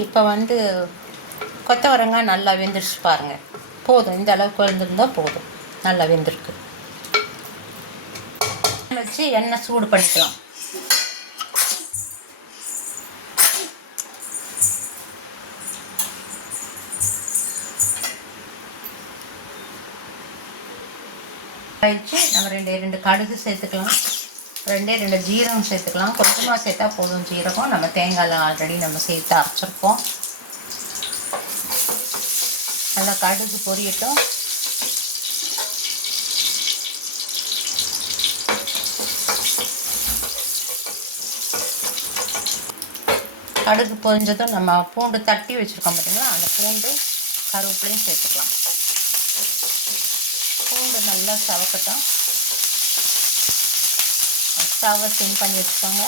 இப்போ வந்து கொத்தவரங்காய் நல்லா வெந்துருச்சு பாருங்கள் போதும். இந்த அளவுக்கு வெந்திருந்தால் போதும். நல்லா வெந்திருக்கு. வச்சு எண்ணெய் சூடு பண்ணிக்கலாம். ஆயிடுச்சு நம்ம ரெண்டு ரெண்டு கடுகு சேர்த்துக்கலாம். ரெண்டே ரெண்டு ஜீரகம் சேர்த்துக்கலாம். கொஞ்சமாக சேர்த்தா போதும் ஜீரகம். நம்ம தேங்காயில் ஆல்ரெடி நம்ம சேர்த்து அரைச்சிருக்கோம். நல்லா கடுகு பொரியட்டும். கடுகு பொரிஞ்சதும் நம்ம பூண்டு தட்டி வச்சுருக்கோம் பார்த்தீங்களா அந்த பூண்டு கருவேப்பிலையும் சேர்த்துக்கலாம். பூண்டு நல்லா சவக்கட்டும். ஸ்டவ்வை சிம் பண்ணி வச்சுக்கோங்க.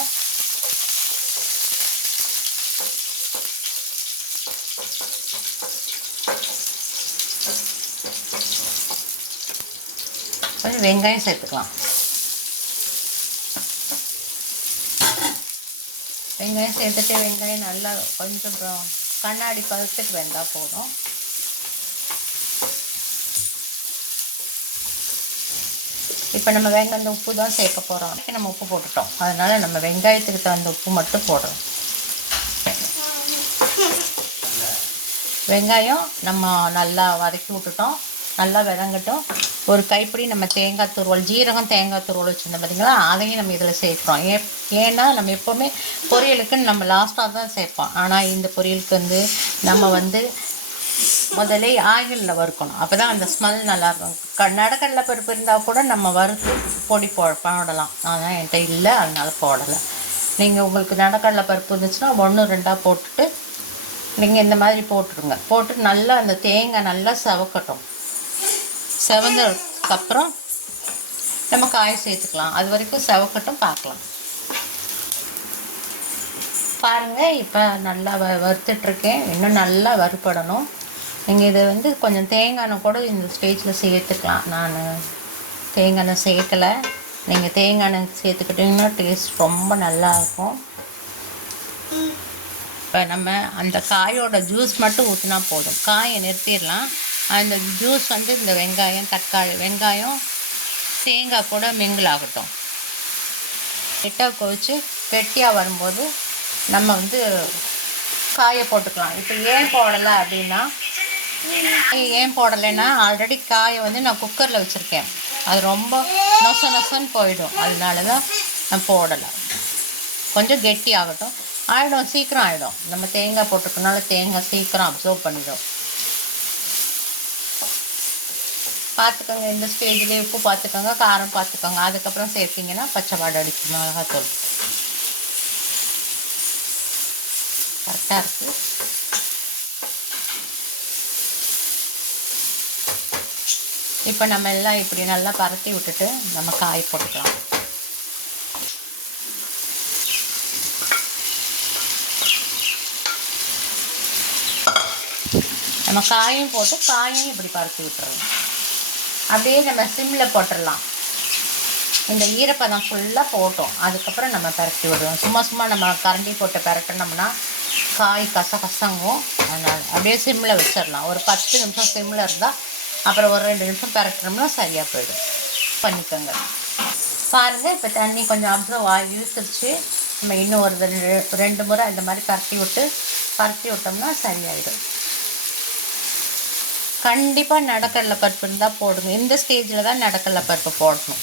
கொஞ்சம் வெங்காயம் சேர்த்துக்கலாம். வெங்காயம் சேர்த்துட்டு வெங்காயம் நல்லா கொஞ்சம் கண்ணாடி பதத்துக்கு வெந்தால் போதும். இப்போ நம்ம வெங்காயம் அந்த உப்பு தான் சேர்க்க போகிறோம் நம்ம உப்பு போட்டுட்டோம். அதனால் நம்ம வெங்காயத்துக்கு தகுந்த உப்பு மட்டும் போடுறோம். வெங்காயம் நம்ம நல்லா வதக்கி விட்டுட்டோம். நல்லா விதங்கட்டும். ஒரு கைப்பிடி நம்ம தேங்காய் துருவல் ஜீரகம் தேங்காய் துருவல் வச்சுருந்தோம் பார்த்தீங்களா அதையும் நம்ம இதில் சேர்க்குறோம். ஏ ஏன்னா நம்ம எப்போவுமே பொரியலுக்கு நம்ம லாஸ்ட்டாக தான் சேர்ப்போம். ஆனால் இந்த பொரியலுக்கு வந்து நம்ம வந்து முதல்ல ஆயிலில் வறுக்கணும். அப்போ தான் அந்த ஸ்மெல் நல்லாயிருக்கும். க நடக்கடலை பருப்பு இருந்தால் கூட நம்ம வறுத்து பொடி போ போடலாம். ஆனால் என்கிட்ட இல்லை. அதனால் போடலை. நீங்கள் உங்களுக்கு நடக்கடலை பருப்பு இருந்துச்சுன்னா ஒன்று ரெண்டாக போட்டுட்டு நீங்கள் இந்த மாதிரி போட்டுருங்க. போட்டு நல்லா அந்த தேங்காய் நல்லா செவக்கட்டும். செவந்ததுக்கப்புறம் நம்ம காய் சேர்த்துக்கலாம். அது வரைக்கும் செவக்கட்டும் பார்க்கலாம். பாருங்கள் இப்போ நல்லா வ வறுத்துட்ருக்கேன் இன்னும் நல்லா வறுபடணும். நீங்கள் இதை வந்து கொஞ்சம் தேங்காய் கூட இந்த ஸ்டேஜில் சேர்த்துக்கலாம். நான் தேங்காய் எண்ணெய் சேர்க்கலை. நீங்கள் தேங்காய் எண்ணெய் சேர்த்துக்கிட்டிங்கன்னா டேஸ்ட் ரொம்ப நல்லாயிருக்கும் இப்போ நம்ம அந்த காயோட ஜூஸ் மட்டும் ஊற்றினா போதும். காயை நிறுத்திடலாம். அந்த ஜூஸ் வந்து இந்த வெங்காயம் தக்காளி வெங்காயம் தேங்காய் கூட மிங்கிள் ஆகட்டும். கிட்ட கொதிச்சு கெட்டியாக வரும்போது நம்ம வந்து காயை போட்டுக்கலாம். இப்போ ஏன் போடலை அப்படின்னா ஏன் போடலைன்னா ஆல்ரெடி காயை வந்து நான் குக்கரில் வச்சுருக்கேன். அது ரொம்ப நொச நொசன்னு போயிடும். அதனால தான் நான் போடலை. கொஞ்சம் கெட்டி ஆகட்டும். ஆகிடும் சீக்கிரம் ஆகிடும் நம்ம தேங்காய் போட்டிருக்கனால தேங்காய் சீக்கிரம் அப்சர்வ் பண்ணிடும். பார்த்துக்கோங்க இந்த ஸ்டேஜ்லேயே உப்பு பார்த்துக்கோங்க காரம் பார்த்துக்கோங்க. அதுக்கப்புறம் சேர்த்திங்கன்னா பச்சை வாடை அடிக்கும் மிளகாத்தூள். கரெக்டாக இருக்குது இப்போ நம்ம எல்லாம் இப்படி நல்லா பரட்டி விட்டுட்டு நம்ம காய் போட்டுக்கலாம். நம்ம காயும் போட்டு காயும் இப்படி பரத்தி விட்டுறோம் அப்படியே நம்ம சிம்மில் போட்டுடலாம். இந்த ஈரப்பதம் ஃபுல்லாக போட்டோம். அதுக்கப்புறம் நம்ம பரட்டி விடுவோம் சும்மா சும்மா நம்ம கரண்டி போட்டு பரட்டினோம்னா காய் கச கசங்கும் அதனால் அப்படியே சிம்மில் வச்சிடலாம். ஒரு பத்து நிமிஷம் சிம்மில் இருந்தால் அப்புறம் ஒரு ரெண்டு நிமிஷம் பரட்டினோம்னா சரியாக போயிடும். பண்ணிக்கோங்க. பாருங்கள் இப்போ தண்ணி கொஞ்சம் அப்சர்வ் ஆகி இழுத்துருச்சு. நம்ம இன்னும் ஒரு ரெண்டு ரெண்டு முறை இந்த மாதிரி பரட்டி விட்டு பரட்டி விட்டோம்னா சரியாயிடும். கண்டிப்பாக நடக்கடலை பருப்பு இருந்தால் போடுங்க. இந்த ஸ்டேஜில் தான் நடக்கடலை பருப்பு போடணும்.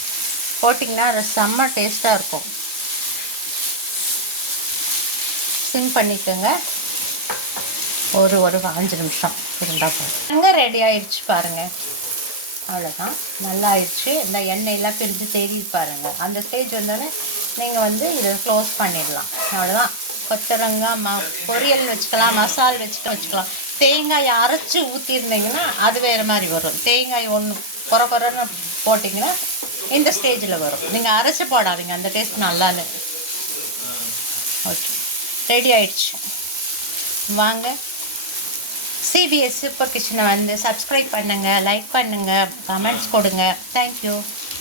போட்டிங்கன்னா அது செம்ம டேஸ்ட்டாக இருக்கும். சிம் பண்ணிக்கோங்க. ஒரு ஒரு அஞ்சு நிமிஷம் இருந்தால் போதும். அங்கே ரெடி ஆயிடுச்சு பாருங்கள் அவ்வளோதான் நல்லா ஆயிடுச்சு. இந்த எண்ணெயெல்லாம் பிரிஞ்சு தேடி பாருங்கள் அந்த ஸ்டேஜ் வந்தோடனே நீங்கள் வந்து இதை க்ளோஸ் பண்ணிடலாம். அவ்வளோதான் கொத்தரங்காய் ம பொரியல் வச்சுக்கலாம் மசால் வச்சுட்டு வச்சுக்கலாம். தேங்காய் அரைச்சி ஊற்றிருந்தீங்கன்னா அது வேறு மாதிரி வரும். தேங்காய் ஒன்று குறை குறைன்னு போட்டிங்கன்னா இந்த ஸ்டேஜில் வரும். நீங்கள் அரைச்சி போடாதீங்க. அந்த டேஸ்ட் நல்லா ஓகே ரெடி ஆயிடுச்சு. வாங்க. சிபிஎஸ் சூப்பர் கிச்சனை வந்து சப்ஸ்கிரைப் பண்ணுங்கள் லைக் பண்ணுங்கள் கமெண்ட்ஸ் கொடுங்க. தேங்க்யூ